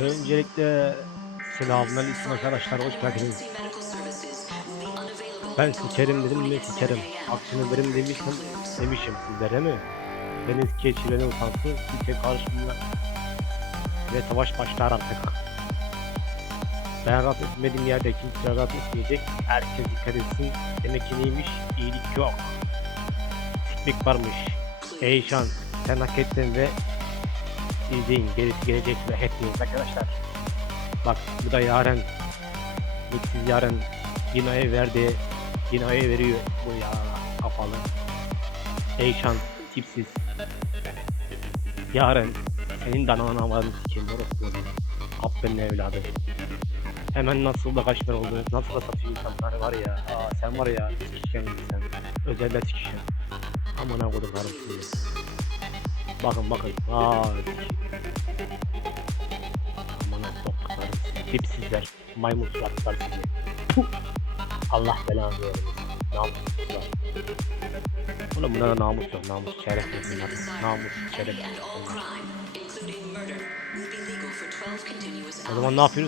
Öncelikle selamünaleyküm arkadaşlar hoş geldiniz. Ben sikerim dedim mi sikerim. Aksini verim demiştim demişim sizlere mi? Deniz keçilerini utansın sike karşımda. Ve savaş başlar artık. Ben rahat etmediğim yerde kimse rahat etmeyecek. Herkes dikkat etsin. Demek ki neymiş? İyilik yok. Sikmek varmış. Ey şans. Sen hak ettin ve izleyin. Gerisi gelecek ve hepiniz arkadaşlar. Bak bu da Yaren. Mitsiz Yaren Dino'ya verdi. Dino'ya veriyor bu ya kafalı. Eyşan tipsiz. Yaren senin danağına varın sikeyim orası. Abbenin evladı. Hemen nasıl da kaçmer oldu. Nasıl da satıyor insanlar var ya. Aa, sen var ya sikişen sen. Özelde sikişen. Aman ha kodum karım. Bakın bakın. Aa, Aman sokaklar. Tipsizler. Maymun suratlar sizi. Puh. Allah belanı versin. Namussuzlar. Oğlum bunlara namus yok. Namus şeref yok bunlar. Namus şeref yok. bunlar. O zaman ne yapıyoruz?